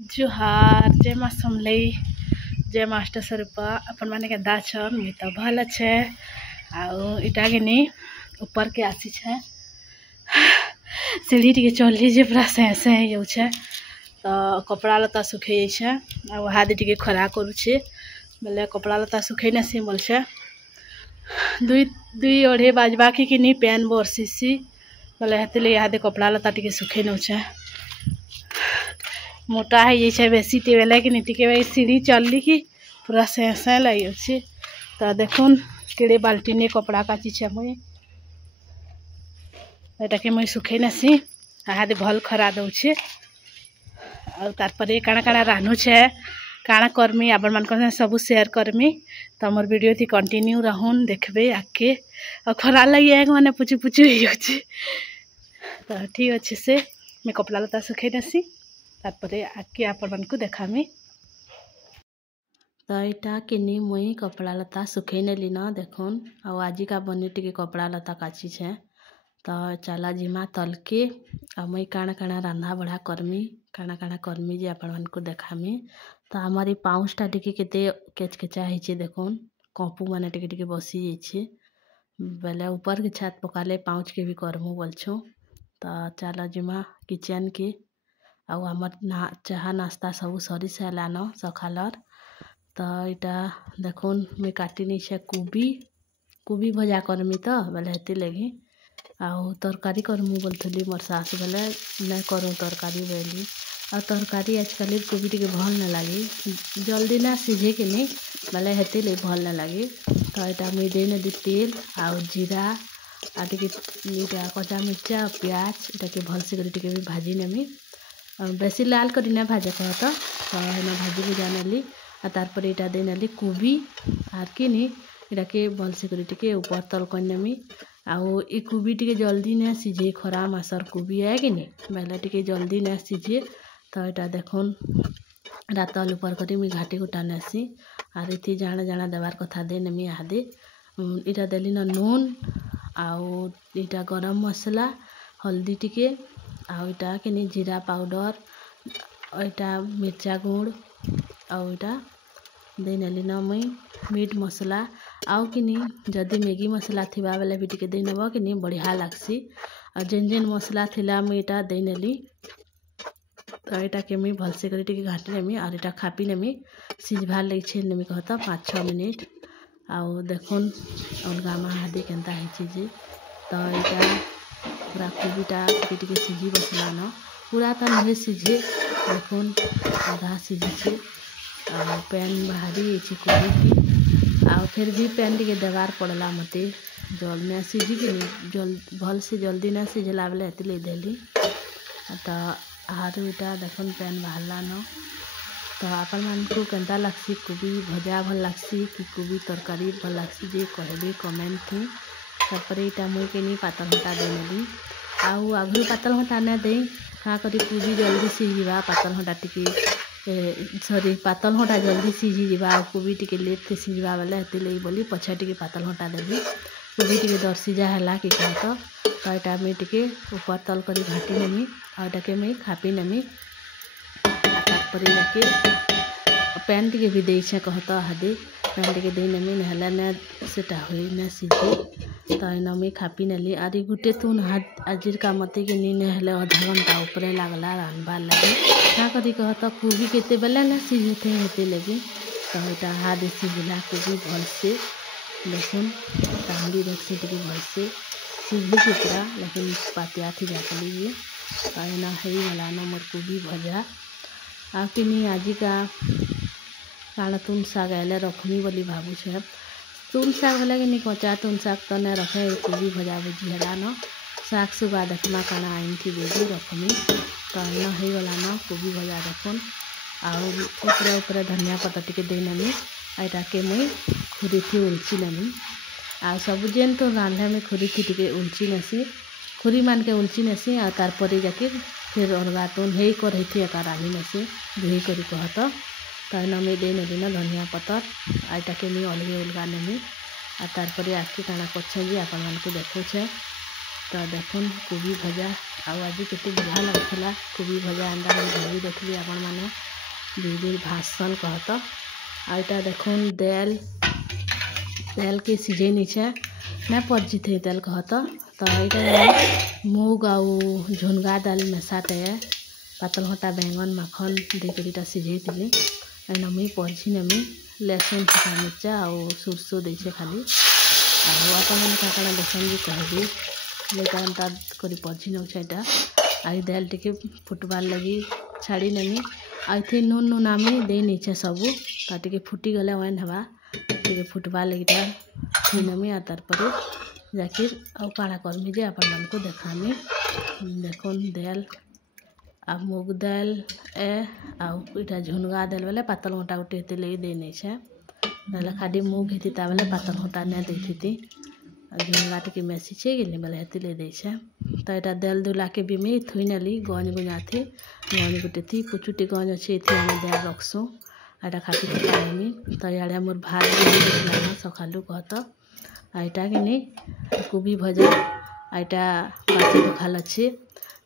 जुहार जय माँ समलई जय मास्टर स्वरूपा अपन मैंने के दाछन मी तो भल अच्छे आटा के ऊपर के आसी छे सीढ़ी टी चढ़ली जे पूरा से हो तो कपड़ा लता सुखे हाथ टी खरा करुचे बोले कपड़ा लता सुखे नसी बोल दुई दुई अढ़े बाजवा कि पैन बरसीसी बोले हेतु इहादे कपड़ा लता टी सुखे नौचे मोटा है ये बेसी टेबल कि टी सीढ़ी चलली कि पूरा से लगे तो देखुन केड़े बाल्टी ने कपड़ा काची छे मुई एटा के मुई सुखे नसी हाथ भल खरा दउछे और तारपरे काना काना रान्हु छे काना करमी आपण मान सब शेयर करमी तो मोर वीडियो थी कंटिन्यू रहून देखबे आके और खरा लगे मैंने पुचु पुचु हो तो ठीक अच्छे से मैं कपड़ा लता सुखे नसी तारपरे आके आपण मान को देखामी तो यहाँ किनी मुई कपड़ा लता सुखे नेली न देखुन और आज का बनी टी कपड़ा लता काची छे तो चला जिमा तल के मुई काना काना रांधा बढ़ा करमी जे आपण मान को देखामी तो हमारी पाउचटा टी केते केचकेचा है देखुन कपू मैंने टी बसी जाइए बेले ऊपर के छात पकाले पाउच के भी करमु बोलछू तो चला जिमा किचन के आउ हमार चाहा नाश्ता सब सरी सारान सखालर तो यहाँ देखुन मैं काटी नहीं छे कुबी भजा करमी तो बोले हेती लगी आउ तरकारी करमु बोलथली मोर सास बोले नहीं करूँ तरकारी बोली और तरकारी आजकल कुबी टी भल न लगी जल्दी ना सीझे कि नहीं बोले हेती लगी भल न लगी तो यहाँ मुझे दे नी तेल आउ जीरा आ टी कचा मिर्चा प्याज इटा भल से टी भी भाजी नेमी बेसी लाल करी ना भाजे कह तो भाजी भुजा नेली तारपर इटा दे नेली कुबी आर कि इटा के भल से टी ऊपर तल कर नेमी आउ ये कुबी टी जल्दी ना सीझे खरा मासर कुबी है कि नहीं बेले टी जल्दी ना सीझे तो यहाँ देखुन तल ऊपर कर घाटी गुटा नेसी आर इति जाना जाना देवार कथा दे नेमी इहादे इटा देली न नून आउ इटा गरम मसला हल्दी टी आउ इटा कि जीरा पाउडर इटा मिर्चा गुड़ आउ इटा दे नेली न मुई मीट मसला आउ कि जदि मैगी मसला थिबा बेले भी टी दे नेब कि बढ़िया लागसी और जेन जेन मसला थिला मुई इटा दे नेली तो यहाँ के मुई भल से टी घाटी नेमी और इटा खापी नेमी सीझबार लगी छे नेमी कहता 5-6 मिनिट आउ देखुन अलगा हादी केनता है जे तो यहाँ पूरा कुबीटा टी सीझी बसला न पूरा तो नहीं सीझे देखुन आधा सीझे और पैन बाहरी कुबी की आउ फिर भी पैन टी देवार पड़ला मते जल ना सीझी कि भल से जल्दी ना सीझला बेले हेती ले देली तो आरु इटा देखुन पैन बाहरला न तो आपण मान को केनता लागसी कुबी भजा भल लागसी कि कुबी तरकारी भल लागसी जे कहबे कमेंट थी तारपर इटा मुई के पातल हटा दे नेली आउ आगु पातल हटा ना दे क्या करी कुबी जल्दी सीझा पातल हटा टी सॉरी पातल हटा जल्दी सीझी जावा आ कुबी टी लेट से सीझा बेले हेती लगी बोली पछा टी पातल हटा देली कुबी टी दर सीझा है कि कहत तो यहाँ मुई टी ऊपर तल कर घाटी नेमी और इटा के मुई खापी नेमी तारपर जाके पैन टी भी दे कहत हादे पैन टी दे नेमी नहला ना सेटा हुई ना सीझे तो इन मुई खापी नेली आर गुटे तुन हाथ आजिर का मते कि नहले आधा घंटा ऊपरे लागला रांधबार लगे क्या करी कहत कुबी केते बेले ना सीझे हेते लगे तो यहाँ हाथ सीझला कुबी भल से देखुन टांगी रखी टी भल से सीझी के पूरा लेकिन पातिया थी जाके लिए तो यहाँ है वाला न मोर कुबी भजा आ कि आज का काना तुन शाग आए रखमी बोली भावु छे तुन शाग है कि कचा तुन शाग तो नहीं रखे कुबी भजा भुजी है न शाग सुगा देखना काना आइन थी बेबी रखमी तो न है वाला न कुबी भजा देखुन और ऊपरे ऊपरे धनिया पत्ता टी दे नेमी यहाँ के मुई खुरी थी उलची नेमी आ सब जेन तो रांधे में खुरी थी टी उलची नेसी खुरी मान के उलची नेसी और तारपर जाके फिर अलगा तुन हे कर एका रांधी नेसी धुई करी कहत तो यहाँ मुझे दे नेली न धनिया पत्तर यहाँ के मुझे अलगे अलगा नेमी और तारपर आके काना करछे जे आपण मान को देखुछे तो देखुन कुबी भजा आज केते बढ़िया लगुला कुबी भजा अंडा भाजी देखली आपण मैंने दीदी भाषण कहत आईटा देखुन देल के सिझे नीचे मैं पची थे तेल कहत तो यहाँ मुग आउ झुनगा दाल मेसाटे पातल घटा बैंगन माखन देटा सिझे थी मुई पची नेमी लहसुन सुखा मिर्चा आउ सुरसो देछे खाली आपन काकाना लहसुन भी कहबी लेटा करी पची नौछा आई दाल टिके फुटबार लगी छाड़ी नेमी आई नून नून आमी दे नीचे सबू ता फुटी गले वैन हवा टे फुटबार लगी थी नेमी आ तार जाकिर आउ काड़ा करमी जे अपन मन को देखामी देखुन दाल आ मुग दाल आउ इटा झुनगा दाल बेले पातल घोटा उठे हेती लगी दे नहीं ना खाली मुग हेती ता बेले पातल घोटा नहीं देती झुनगा टिके मेसी छे कि बेले हेती ले दे तो यहाँ दाल दुला के भी मैं थुई नेली गंज गुंजा थी गंज गुटे थी पुचुटी गंज अच्छे थी आम दाल रखसुँ यहाँ खाती खामी तो इे मोर भात सकालू कहत आईटा कि कोबी भजा आईटा बासी दुखाल अच्छे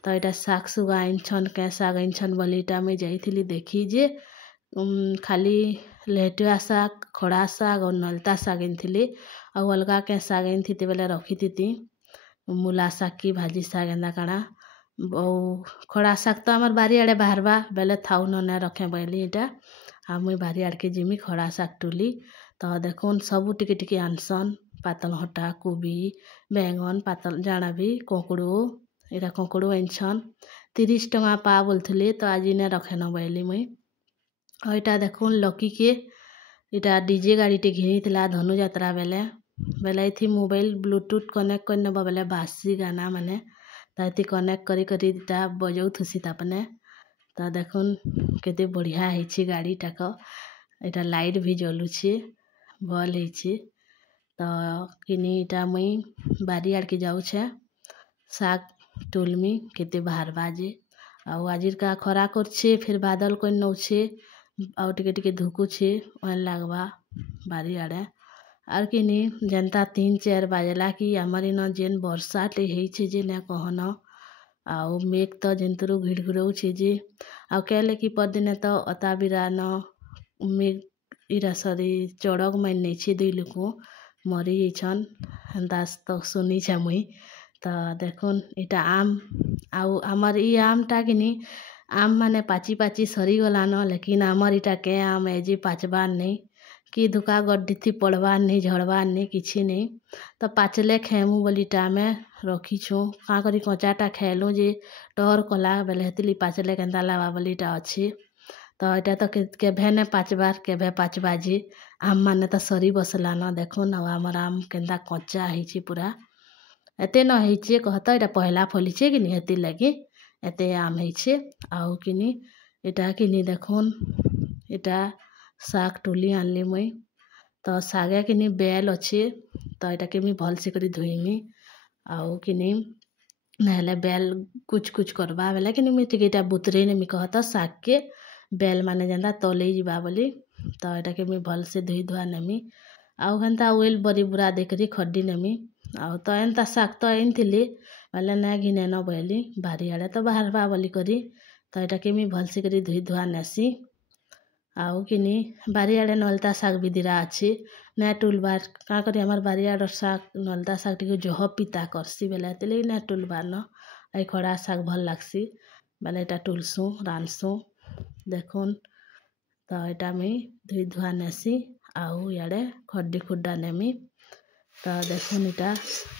तो यहाँ शाग सुगा आइन क्या शाग आइन बोलीटा मुझे जाइली देखी जे खाली लेटुआ शाग खड़ा शाग और नलता शाग आनी आउ अलगा क्या शाग आनी बेले रखी थी मूला शाग की भाजी शाग एंदा काଣା खड़ा शाग तो आमर बारी आड़े बाहरबा बेले थाउ न रखे बोली इटा आ मुई बारी आड़ के जिमी खड़ा शाग टुली तो देखुन सबू टिके टिके आनसन पातल घटा कोबी बैंगन पातल जाना भी कोकड़ो यहाँ कोकड़ो आनछन 30 टंका पा बोलते तो आज ने रखे न बोली मुई और यहाँ देखुन लकी के इटा डीजे गाड़ी टे घिनी धनु यात्रा बेले थी मोबाइल ब्लूटूथ कनेक्ट कर नब बेले बासी गाना माने ताती कनेक्ट करी बजाऊ थुसी तापने तो देखुन केते बढ़िया है गाड़ी टाक यहाँ लाइट भी जलुचे भल है तो किनी इटा मुई बारी आड़ के जाऊे शाग टुलमी केते बाहर बाजे आउ आजिर का खरा करछे फिर बादल कोई नौछे आउ टिके टिके धुकुछे ओन लागबा बारी आड़े आर किनी जनता 3-4 बाजेला कि आमर इन जेन बरसा टे है जे ना कहन आउ मेघ तो जेन्तरु घिड़घिड़ौछे जे आउ कहले कि परदिने तो अता बिरा न मेघ इरा सरी चढ़क माइन नहीं 2 लोक मरी छन हेन्ता तो सुनी छे मुई तो देखुन इटा आम आउ आमर ई आमटा किनी आम माने पाची पाची सरी गला न लेकिन आमर इटा के आम एजे पाचबार नहीं कि धुका गड्डी थी पड़बार नहीं झड़बार नहीं किसी नहीं तो पाचले खेमु बोलीटा में रखी छूँ क्या करी कचाटा खेलूँ जे डर कला बेले हेतली पाचले केन्ता लावा बोलीटा अच्छे तो यहाँ तो केभे ने पाचबार केभे पाचबा जे आम माने तो सरी बसला न देखो न आमर आम केन्ता कच्चा है पूरा एते न है कहत यहाँ पहला फलीचे कि हेती लगी एते आम है आउ किनी इटा किनी देखुन इटा शाग टुली आनली मुई तो शागे किनी बेल अच्छे तो यहाँ के भल से करी धोईमी आउ किनी नहले बेल कुछ करवा बेले कि मुझे टिके बुतरे नेमी कहत शाग के बेल माने जाना तले जीवा बोली तो यहाँ के भल से धोई धुआ नेमी आउ हेन्ता ओइल बरी बुरा देखरी खड्डी नेमी आउ तो एन्ता शाग तो आनी बोले ना घिने न बोली बारी आड़े तो बाहर बा बोली करी तो यहाँ के भल से करी धोई धुआ नेसी आउ किनी बारी आड़े नलता शाग भी दिरा अच्छे ना टुलबार क्या करी हमार बारी आड़ शाग नलता शाग टी जह पिता करसी बेले तेल ना टुलबार न आई खड़ा शाग भल लागसी बेले यहाँ टुलसूँ रांधसूँ देखुन तो यहाँ मुई धोई धुआ नेसी आउ इे खड्डी खुड्डा नेमी तो देखुन इटा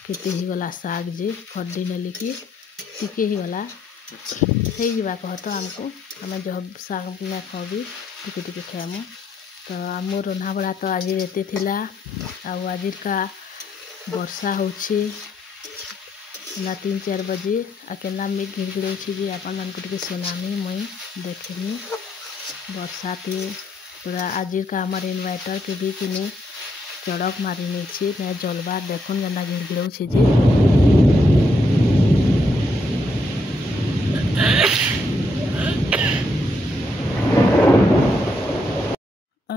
केते ही गला शाग जे खड्डी नेली कि टिके ही गला हो कहत आमको आम जब शाग ना खाबी टिके टिके खेमु तो आम रंधा बड़ा तो आज एते थिला आउ आज का वर्षा होछे ना 3-4 बजे आ केला मेघ घिड़घिड़ौछे जे आपन मन को टिके सुनामी मुई देखनी वर्षा थी पूरा आज का हमारे इन्वर्टर के भी किनी चढ़क मारी नहीं ना जलबार देखुन जेना घिड़घिड़ौछे जे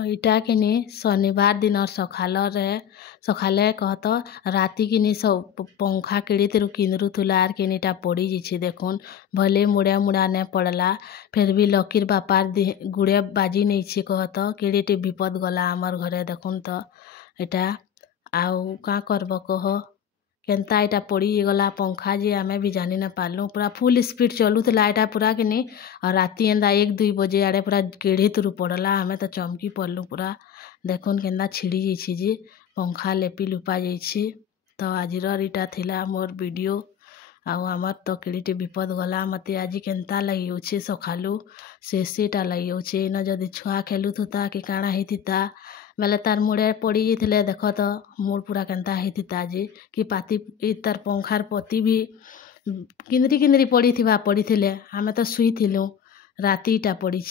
इटा किनी शनिवार दिन सखाले कहत राति किनी सब पंखा किड़ी किंदरू तुला आर किनीटा पड़ी जाइए देखुन भले मुड़ा मुड़ा ने पड़ला फिर भी लकीर बापार गुड़े बाजी नहीं कहत किड़ीटे विपद गला आमर घरे देखुन तो इटा आउ का करब कह केनता इटा पड़ी गला पंखा जे आमे भी जानी ना पारलु पूरा फुल स्पीड चलुला इटा पूरा किनी और राति एंदा 1-2 बजे आड़े पूरा केढ़ी तुरु पड़ला हमें तो चमकी पड़लु पूरा देखुन केन्दा छिड़ी जाइए जे पंखा लेपी लुपा जाइए तो आजिर इटा थिला मोर वीडियो आउ आमर तो किड़ीटे विपद गला मते आज केनता लगे सखालु सेटा लगे इन जदि छुआ खेलुता कि काଣା होता बेले तार मुड़े पड़ी जाते देख तो मुड़ पूरा केनता होता जे कि पाती तार पंखार पति भी किंदरी पड़ी थे आमे तो शुई थिलु राति इटा पड़ी